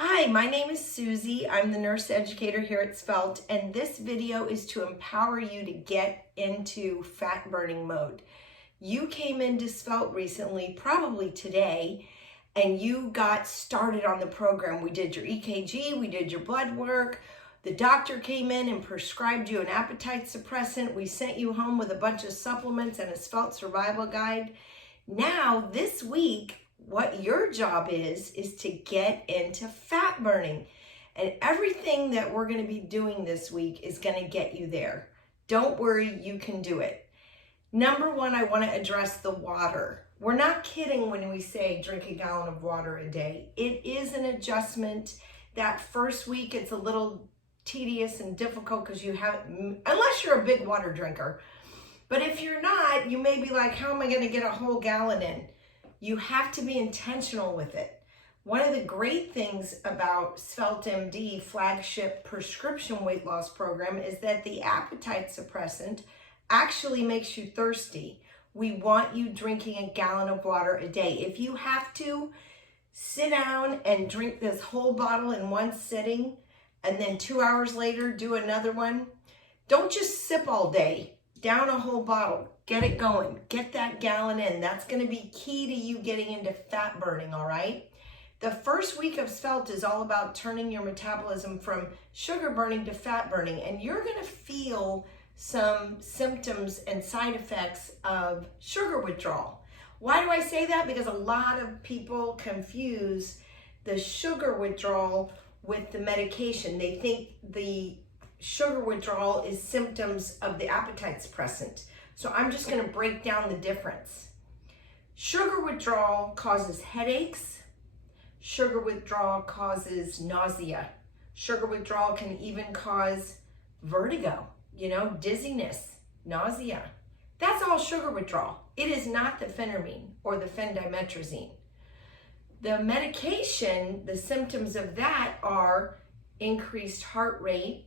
Hi, my name is Susie. I'm the nurse educator here at Svelte, and this video is to empower you to get into fat burning mode. You came into Svelte recently, probably today, and you got started on the program. We did your EKG, we did your blood work. The doctor came in and prescribed you an appetite suppressant. We sent you home with a bunch of supplements and a Svelte survival guide. Now, this week, what your job is to get into fat burning. And everything that we're going to be doing this week is going to get you there. Don't worry, you can do it. Number one, I want to address the water. We're not kidding when we say drink a gallon of water a day. It is an adjustment. That first week, it's a little tedious and difficult because unless you're a big water drinker. But if you're not, you may be like, how am I going to get a whole gallon in? You have to be intentional with it. One of the great things about Svelte MD flagship prescription weight loss program is that the appetite suppressant actually makes you thirsty. We want you drinking a gallon of water a day. If you have to, sit down and drink this whole bottle in one sitting and then 2 hours later do another one. Don't just sip all day. Down a whole bottle. Get it going. Get that gallon in. That's going to be key to you getting into fat burning, all right? The first week of Svelte is all about turning your metabolism from sugar burning to fat burning, and you're going to feel some symptoms and side effects of sugar withdrawal. Why do I say that? Because a lot of people confuse the sugar withdrawal with the medication. They think the sugar withdrawal is symptoms of the appetite suppressant. So I'm just going to break down the difference. Sugar withdrawal causes headaches. Sugar withdrawal causes nausea. Sugar withdrawal can even cause vertigo, dizziness, nausea. That's all sugar withdrawal. It is not the phentermine or the phendimetrazine. The medication, the symptoms of that are increased heart rate,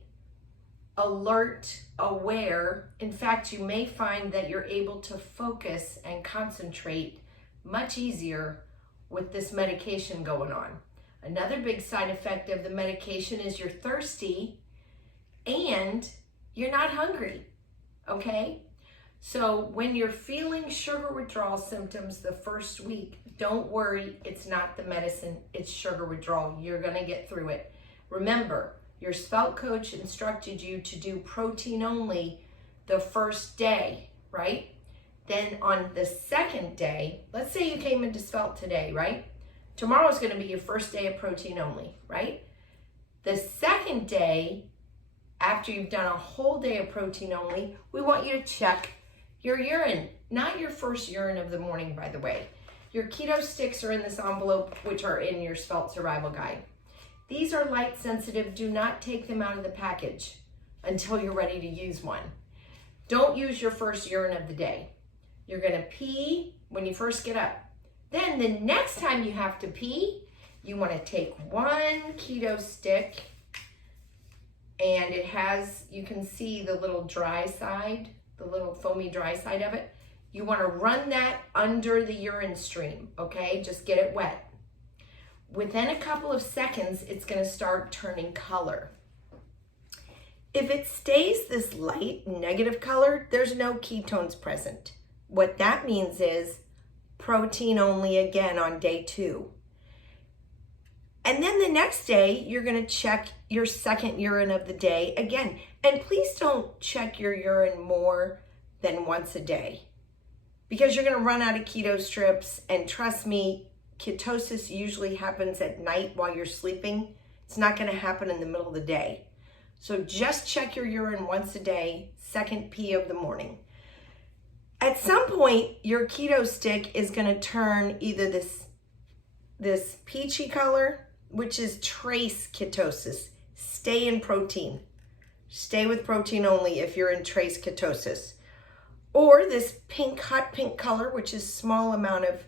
alert, aware. In fact, you may find that you're able to focus and concentrate much easier with this medication going on. Another big side effect of the medication is you're thirsty and you're not hungry, okay? So when you're feeling sugar withdrawal symptoms the first week, don't worry, it's not the medicine, it's sugar withdrawal. You're gonna get through it. Remember, your Svelte coach instructed you to do protein only the first day, right? Then on the second day, let's say you came into Svelte today, right? Tomorrow's going to be your first day of protein only, right? The second day, after you've done a whole day of protein only, we want you to check your urine. Not your first urine of the morning, by the way. Your keto sticks are in this envelope, which are in your Svelte survival guide. These are light sensitive. Do not take them out of the package until you're ready to use one. Don't use your first urine of the day. You're going to pee when you first get up. Then the next time you have to pee, you want to take one keto stick, and it has, you can see the little dry side, the little foamy dry side of it. You want to run that under the urine stream, okay? Just get it wet. Within a couple of seconds, it's going to start turning color. If it stays this light negative color, there's no ketones present. What that means is protein only again on day 2. And then the next day, you're going to check your second urine of the day again. And please don't check your urine more than once a day, because you're going to run out of keto strips, and trust me, ketosis usually happens at night while you're sleeping. It's not going to happen in the middle of the day. So just check your urine once a day, second pee of the morning. At some point, your keto stick is going to turn either this peachy color, which is trace ketosis. Stay in protein. Stay with protein only if you're in trace ketosis. Or this pink, hot pink color, which is small amount of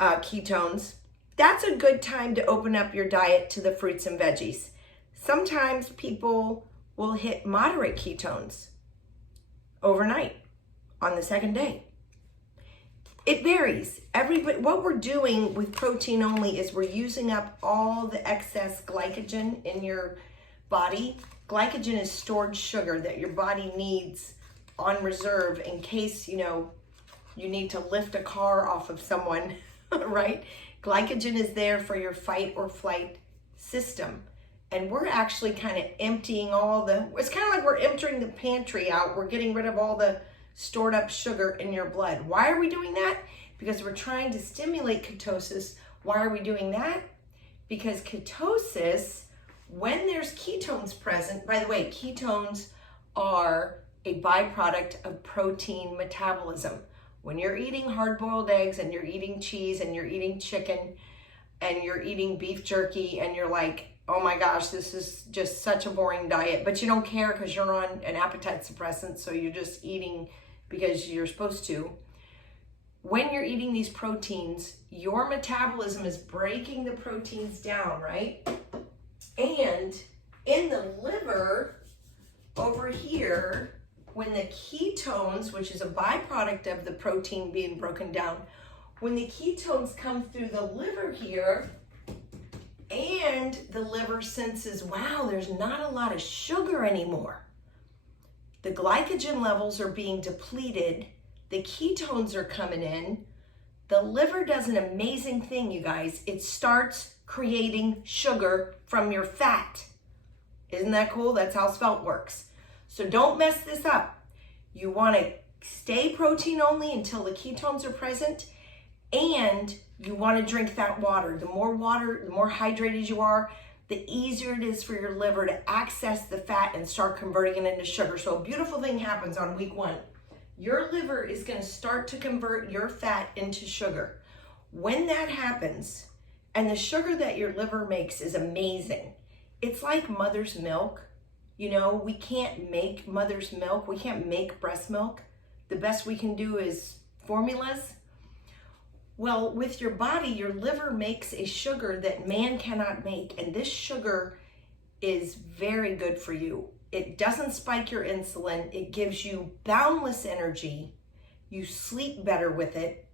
ketones. That's a good time to open up your diet to the fruits and veggies. Sometimes people will hit moderate ketones overnight on the second day. It varies. What we're doing with protein only is we're using up all the excess glycogen in your body. Glycogen is stored sugar that your body needs on reserve in case, you need to lift a car off of someone, right? Glycogen is there for your fight or flight system. And we're actually kind of emptying it's kind of like we're emptying the pantry out. We're getting rid of all the stored up sugar in your blood. Why are we doing that? Because we're trying to stimulate ketosis. Why are we doing that? Because ketosis, when there's ketones present, by the way, ketones are a byproduct of protein metabolism. When you're eating hard-boiled eggs and you're eating cheese and you're eating chicken and you're eating beef jerky and you're like, oh my gosh, this is just such a boring diet, but you don't care because you're on an appetite suppressant, so you're just eating because you're supposed to. When you're eating these proteins, your metabolism is breaking the proteins down, right? And in the liver, over here, when the ketones, which is a byproduct of the protein being broken down, when the ketones come through the liver here, and the liver senses, wow, there's not a lot of sugar anymore. The glycogen levels are being depleted. The ketones are coming in. The liver does an amazing thing, you guys. It starts creating sugar from your fat. Isn't that cool? That's how Svelte works. So don't mess this up. You want to stay protein only until the ketones are present, and you want to drink that water. The more hydrated you are, the easier it is for your liver to access the fat and start converting it into sugar. So a beautiful thing happens on week 1. Your liver is going to start to convert your fat into sugar. When that happens, and the sugar that your liver makes is amazing. It's like mother's milk. We can't make mother's milk. We can't make breast milk. The best we can do is formulas. Well, with your body, your liver makes a sugar that man cannot make. And this sugar is very good for you. It doesn't spike your insulin. It gives you boundless energy. You sleep better with it.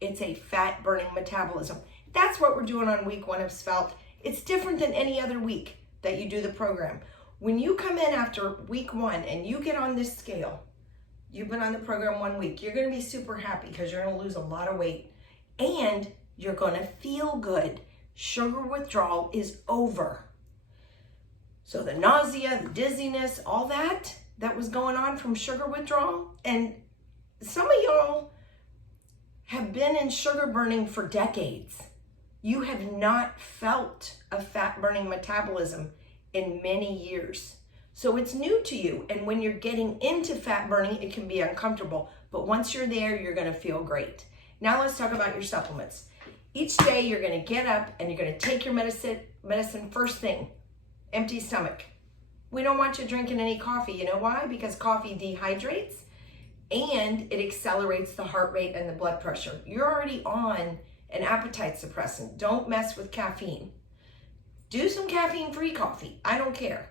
It's a fat burning metabolism. That's what we're doing on week 1 of Svelte. It's different than any other week that you do the program. When you come in after week 1 and you get on this scale, you've been on the program 1 week, you're going to be super happy because you're going to lose a lot of weight and you're going to feel good. Sugar withdrawal is over. So the nausea, the dizziness, all that was going on from sugar withdrawal, and some of y'all have been in sugar burning for decades. You have not felt a fat burning metabolism in many years. So it's new to you. And when you're getting into fat burning, it can be uncomfortable. But once you're there, you're going to feel great. Now let's talk about your supplements. Each day you're going to get up and you're going to take your medicine first thing, empty stomach. We don't want you drinking any coffee. You know why? Because coffee dehydrates and it accelerates the heart rate and the blood pressure. You're already on an appetite suppressant. Don't mess with caffeine. Do some caffeine-free coffee. I don't care.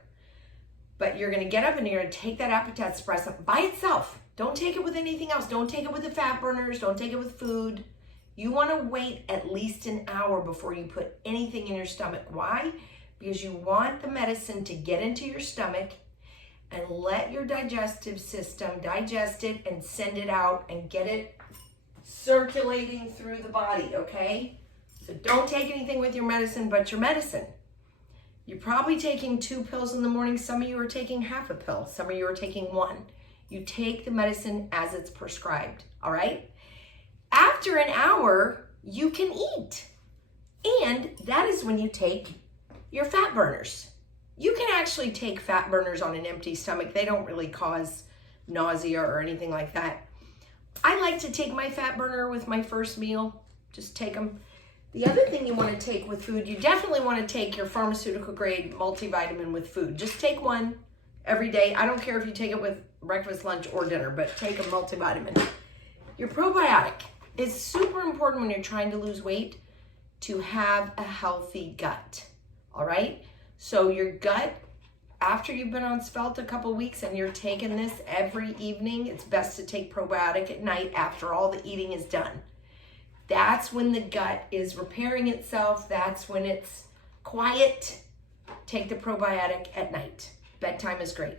But you're going to get up and you're going to take that appetite suppressant by itself. Don't take it with anything else. Don't take it with the fat burners. Don't take it with food. You want to wait at least an hour before you put anything in your stomach. Why? Because you want the medicine to get into your stomach and let your digestive system digest it and send it out and get it circulating through the body, okay? So don't take anything with your medicine but your medicine. You're probably taking 2 pills in the morning. Some of you are taking half a pill. Some of you are taking 1. You take the medicine as it's prescribed, all right? After an hour, you can eat. And that is when you take your fat burners. You can actually take fat burners on an empty stomach. They don't really cause nausea or anything like that. I like to take my fat burner with my first meal. Just take them. The other thing you want to take with food, you definitely want to take your pharmaceutical grade multivitamin with food. Just take 1 every day. I don't care if you take it with breakfast, lunch, or dinner, but take a multivitamin. Your probiotic is super important when you're trying to lose weight to have a healthy gut, all right? So your gut, after you've been on Svelte a couple weeks and you're taking this every evening, it's best to take probiotic at night after all the eating is done. That's when the gut is repairing itself. That's when it's quiet. Take the probiotic at night. Bedtime is great.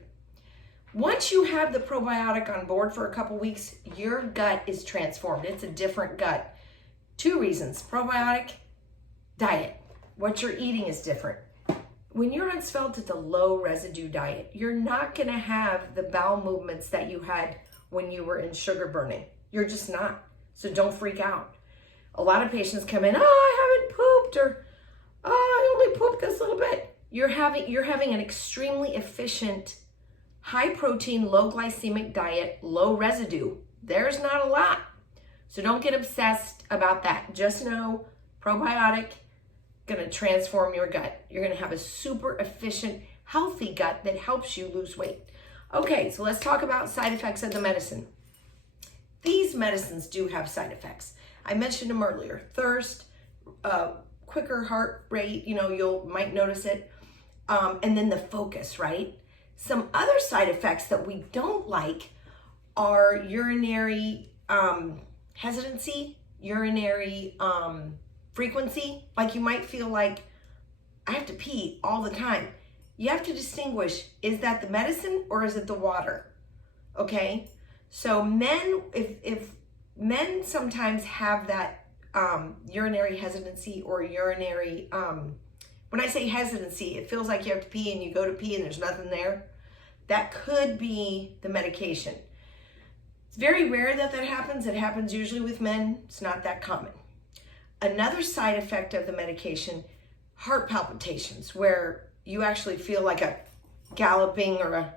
Once you have the probiotic on board for a couple weeks, your gut is transformed. It's a different gut. 2 reasons. Probiotic, diet. What you're eating is different. When you're on Svelte, it's a low residue diet. You're not going to have the bowel movements that you had when you were in sugar burning. You're just not. So don't freak out. A lot of patients come in, I haven't pooped, or I only pooped this little bit. You're having an extremely efficient, high protein, low glycemic diet, low residue. There's not a lot. So don't get obsessed about that. Just know probiotic going to transform your gut. You're going to have a super efficient, healthy gut that helps you lose weight. Okay, so let's talk about side effects of the medicine. These medicines do have side effects. I mentioned them earlier. Thirst, quicker heart rate, you might notice it. And then the focus, right? Some other side effects that we don't like are urinary hesitancy, urinary frequency. Like you might feel like, I have to pee all the time. You have to distinguish, is that the medicine or is it the water? Okay? So men, if men sometimes have that urinary hesitancy or urinary, when I say hesitancy, it feels like you have to pee and you go to pee and there's nothing there. That could be the medication. It's very rare that happens. It happens usually with men. It's not that common. Another side effect of the medication, heart palpitations, where you actually feel like a galloping or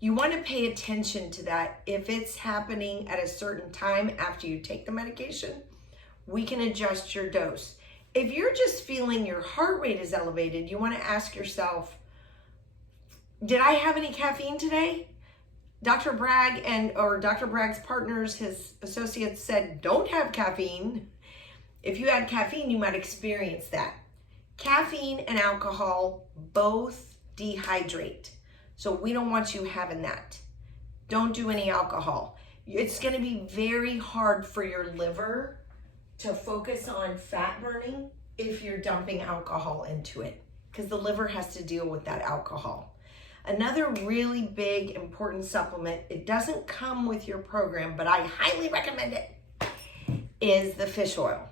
you want to pay attention to that. If it's happening at a certain time after you take the medication, we can adjust your dose. If you're just feeling your heart rate is elevated, you want to ask yourself, did I have any caffeine today? Dr. Bragg or Dr. Bragg's partners, his associates said, don't have caffeine. If you had caffeine, you might experience that. Caffeine and alcohol both dehydrate. So we don't want you having that. Don't do any alcohol. It's going to be very hard for your liver to focus on fat burning if you're dumping alcohol into it, because the liver has to deal with that alcohol. Another really big, important supplement, it doesn't come with your program, but I highly recommend it, is the fish oil.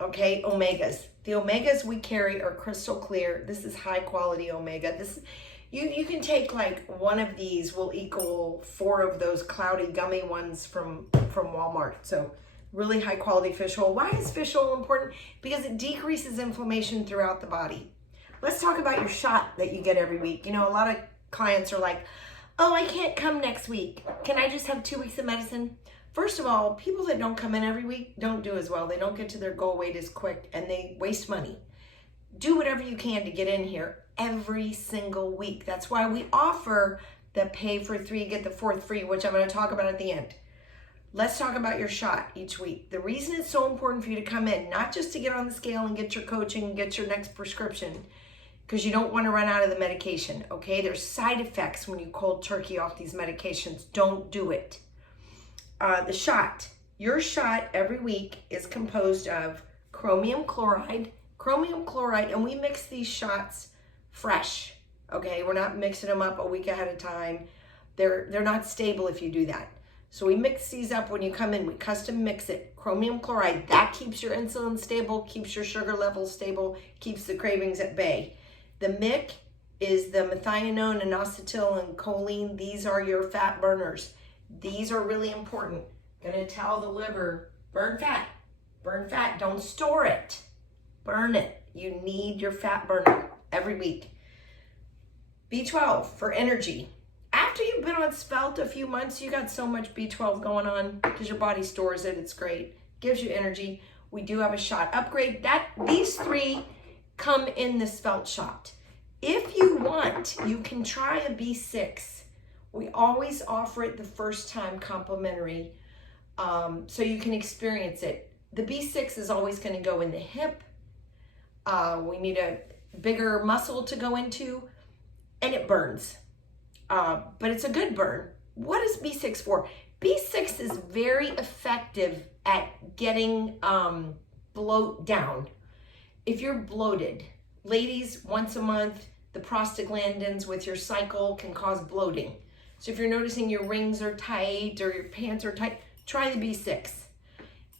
Okay, omegas. The omegas we carry are crystal clear. This is high quality omega. You can take like one of these will equal 4 of those cloudy gummy ones from Walmart. So really high quality fish oil. Why is fish oil important? Because it decreases inflammation throughout the body. Let's talk about your shot that you get every week. A lot of clients are like, oh, I can't come next week. Can I just have 2 weeks of medicine? First of all, people that don't come in every week don't do as well. They don't get to their goal weight as quick and they waste money. Do whatever you can to get in here every single week. That's why we offer the pay for 3, get the 4th free, which I'm going to talk about at the end. Let's talk about your shot each week. The reason it's so important for you to come in, not just to get on the scale and get your coaching and get your next prescription, because you don't want to run out of the medication, okay? There's side effects when you cold turkey off these medications. Don't do it. The shot. Your shot every week is composed of chromium chloride, and we mix these shots fresh, okay? We're not mixing them up a week ahead of time. They're not stable if you do that. So we mix these up when you come in. We custom mix it. Chromium chloride, that keeps your insulin stable, keeps your sugar levels stable, keeps the cravings at bay. The MIC is the methionine, inositol, and choline. These are your fat burners. These are really important. Gonna tell the liver, burn fat, don't store it, burn it. You need your fat burner every week. B12 for energy. After you've been on Svelte a few months, you got so much B12 going on because your body stores it. It's great. Gives you energy. We do have a shot upgrade. These 3 come in the Svelte shot. If you want, you can try a B6. We always offer it the first time complimentary, so you can experience it. The B6 is always going to go in the hip. We need a bigger muscle to go into, and it burns. But it's a good burn. What is B6 for? B6 is very effective at getting bloat down. If you're bloated, ladies, once a month, the prostaglandins with your cycle can cause bloating. So if you're noticing your rings are tight or your pants are tight, try the B6.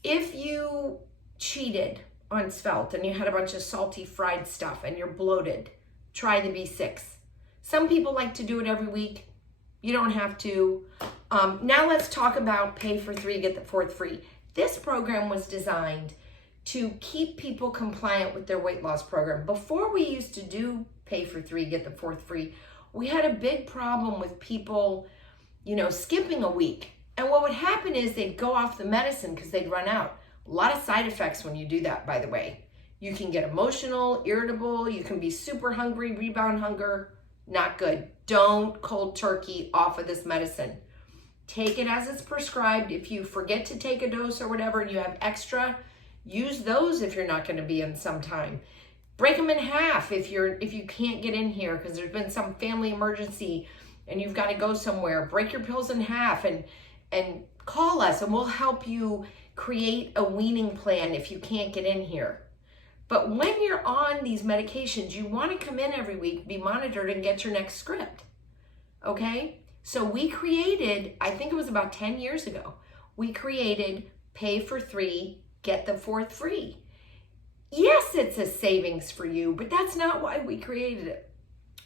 If you cheated on Svelte and you had a bunch of salty fried stuff and you're bloated, try the B6. Some people like to do it every week. You don't have to. Now let's talk about pay for 3, get the 4th free. This program was designed to keep people compliant with their weight loss program. Before we used to do pay for 3, get the 4th free, we had a big problem with people, skipping a week. And what would happen is they'd go off the medicine because they'd run out. A lot of side effects when you do that, by the way. You can get emotional, irritable, you can be super hungry, rebound hunger. Not good. Don't cold turkey off of this medicine. Take it as it's prescribed. If you forget to take a dose or whatever and you have extra, use those if you're not going to be in some time. Break them in half if you can't get in here because there's been some family emergency and you've got to go somewhere. Break your pills in half and call us and we'll help you create a weaning plan if you can't get in here. But when you're on these medications, you want to come in every week, be monitored, and get your next script. Okay? So we created, I think it was about 10 years ago, we created pay for 3, get the 4th free. Yes, it's a savings for you, but that's not why we created it.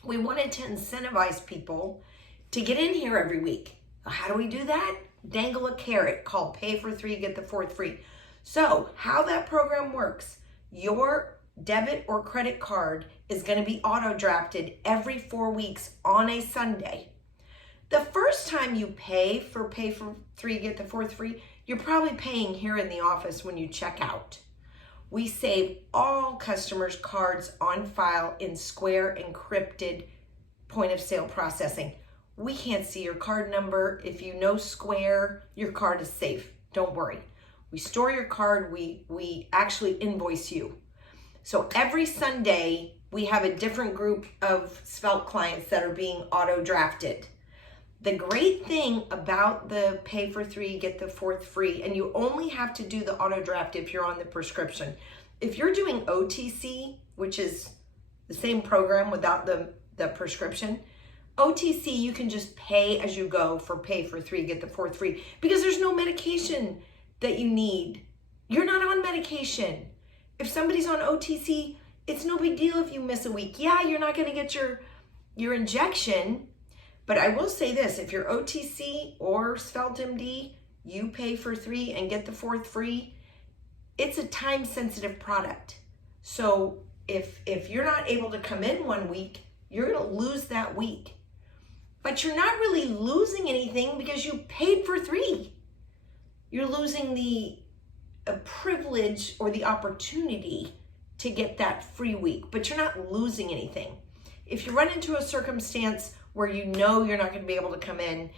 We wanted to incentivize people to get in here every week. How do we do that? Dangle a carrot called pay for 3, get the 4th free. So how that program works, your debit or credit card is going to be auto-drafted every 4 weeks on a Sunday. The first time you pay for 3, get the 4th free, you're probably paying here in the office when you check out. We save all customers' cards on file in Square encrypted point of sale processing. We can't see your card number. If you know Square, your card is safe. Don't worry. We store your card, we actually invoice you. So every Sunday, we have a different group of Svelte clients that are being auto-drafted. The great thing about the pay for 3, get the 4th free, and you only have to do the auto-draft if you're on the prescription. If you're doing OTC, which is the same program without the prescription, OTC, you can just pay as you go for pay for 3, get the 4th free, because there's no medication that you need. You're not on medication. If somebody's on OTC, it's no big deal if you miss a week. Yeah, you're not going to get your injection, but I will say this, if you're OTC or Svelte MD, you pay for 3 and get the 4th free. It's a time-sensitive product. So if you're not able to come in 1 week, you're going to lose that week. But you're not really losing anything because you paid for 3. You're losing the privilege or the opportunity to get that free week, but you're not losing anything. If you run into a circumstance where you know you're not going to be able to come in,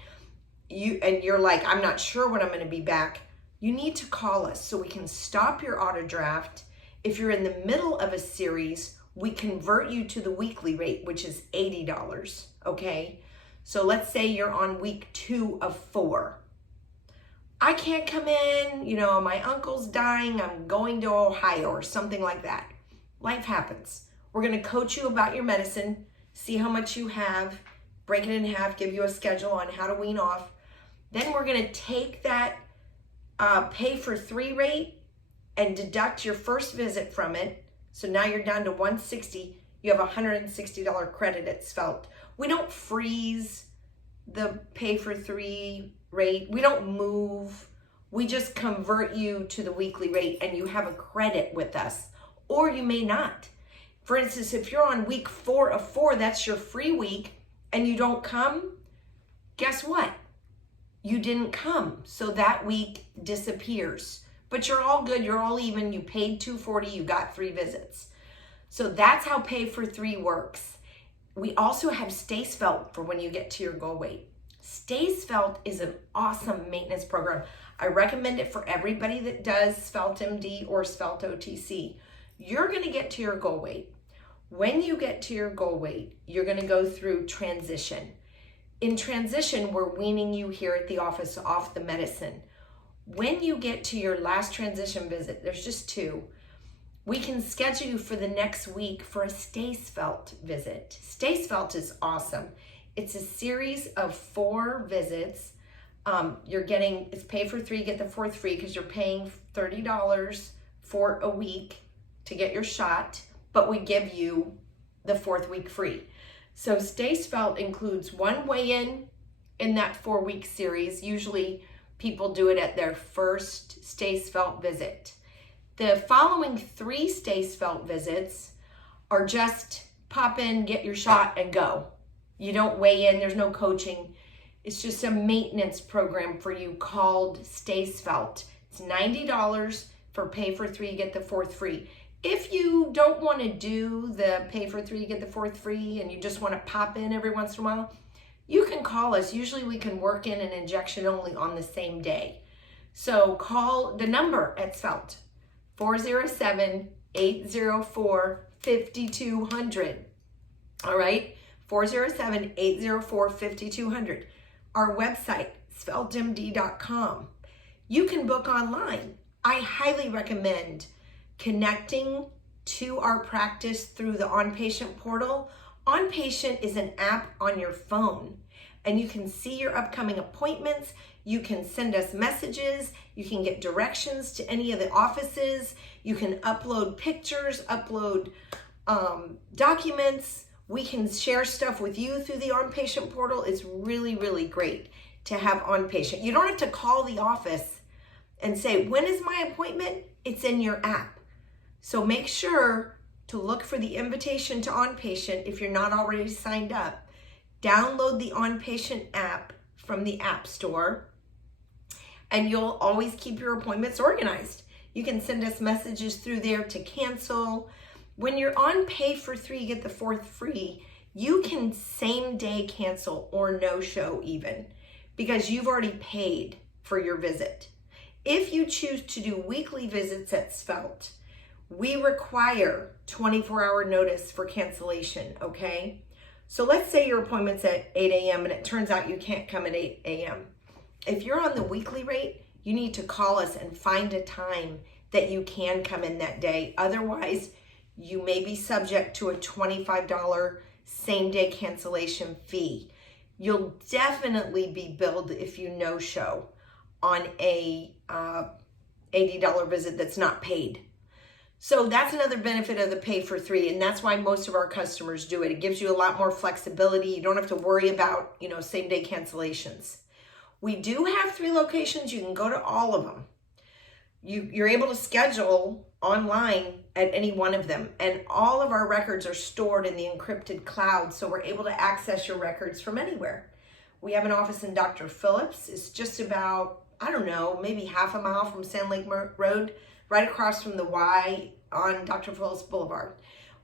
and you're like, I'm not sure when I'm going to be back, you need to call us so we can stop your auto draft. If you're in the middle of a series, we convert you to the weekly rate, which is $80, okay? So let's say you're on week 2 of 4. I can't come in, my uncle's dying, I'm going to Ohio or something like that. Life happens. We're going to coach you about your medicine, see how much you have, break it in half, give you a schedule on how to wean off. Then we're going to take that pay for 3 rate and deduct your first visit from it. So now you're down to $160. You have a $160 credit at Svelte. We don't freeze the pay for 3 rate. We don't move. We just convert you to the weekly rate and you have a credit with us, or you may not. For instance, if you're on week 4 of 4, that's your free week, and you don't come, guess what? You didn't come. So that week disappears. But you're all good. You're all even. You paid $240. You got 3 visits. So that's how pay for 3 works. We also have Stay Svelte for when you get to your goal weight. Stay Svelte is an awesome maintenance program. I recommend it for everybody that does Svelte MD or Svelte OTC. You're going to get to your goal weight. When you get to your goal weight, you're going to go through transition. In transition, we're weaning you here at the office off the medicine. When you get to your last transition visit, there's just 2, we can schedule you for the next week for a Stay Svelte visit. Stay Svelte is awesome. It's a series of 4 visits. It's pay for 3, get the 4th free, because you're paying $30 for a week to get your shot, but we give you the 4th week free. So Stay Svelte includes 1 weigh-in in that 4-week series. Usually people do it at their first Stay Svelte visit. The following 3 Stay Svelte visits are just pop in, get your shot, and go. You don't weigh in, there's no coaching. It's just a maintenance program for you called Stay Svelte. It's $90 for pay for 3, get the 4th free. If you don't want to do the pay for 3, get the 4th free, and you just want to pop in every once in a while, you can call us. Usually we can work in an injection only on the same day. So call the number at Svelte, 407-804-5200. All right, 407-804-5200. Our website, sveltemd.com. You can book online. I highly recommend connecting to our practice through the OnPatient portal. OnPatient is an app on your phone, and you can see your upcoming appointments. You can send us messages. You can get directions to any of the offices. You can upload pictures, upload documents. We can share stuff with you through the OnPatient portal. It's really, really great to have OnPatient. You don't have to call the office and say, when is my appointment? It's in your app. So make sure to look for the invitation to OnPatient if you're not already signed up. Download the OnPatient app from the App Store, and you'll always keep your appointments organized. You can send us messages through there to cancel. When you're on pay for 3, get the 4th free, you can same day cancel or no show even, because you've already paid for your visit. If you choose to do weekly visits at Svelte, we require 24-hour notice for cancellation, okay? So let's say your appointment's at 8 a.m. and it turns out you can't come at 8 a.m. If you're on the weekly rate, you need to call us and find a time that you can come in that day. Otherwise, you may be subject to a $25 same-day cancellation fee. You'll definitely be billed if you no-show on a $80 visit that's not paid. So that's another benefit of the pay for 3, and that's why most of our customers do it. It gives you a lot more flexibility. You don't have to worry about, same-day cancellations. We do have 3 locations. You can go to all of them. You're able to schedule online at any one of them, and all of our records are stored in the encrypted cloud, so we're able to access your records from anywhere. We have an office in Dr. Phillips. It's just about, maybe half a mile from Sand Lake Road, right across from the Y on Dr. Phillips Boulevard.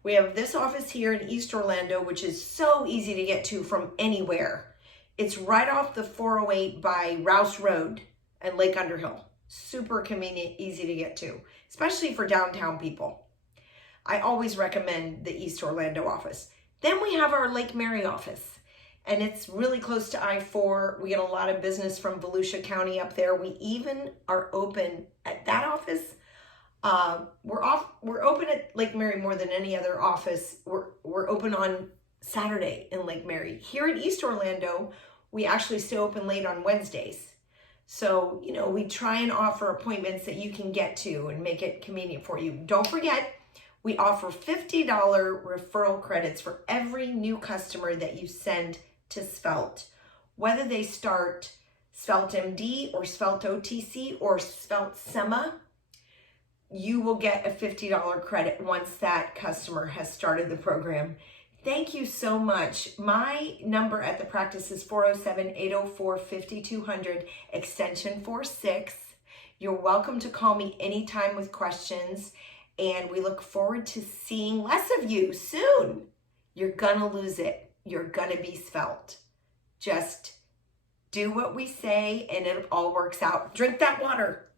We have this office here in East Orlando, which is so easy to get to from anywhere. It's right off the 408 by Rouse Road and Lake Underhill. Super convenient, easy to get to, especially for downtown people. I always recommend the East Orlando office. Then we have our Lake Mary office, and it's really close to I-4. We get a lot of business from Volusia County up there. We even are open at that office. We're open at Lake Mary more than any other office. We're open on Saturday in Lake Mary. Here in East Orlando, we actually stay open late on Wednesdays. So, we try and offer appointments that you can get to and make it convenient for you. Don't forget, we offer $50 referral credits for every new customer that you send to Svelte. Whether they start Svelte MD or Svelte OTC or Svelte Sema, you will get a $50 credit once that customer has started the program. Thank you so much. My number at the practice is 407-804-5200, extension 46. You're welcome to call me anytime with questions, and we look forward to seeing less of you soon. You're gonna lose it. You're gonna be Svelte. Just do what we say and it all works out. Drink that water.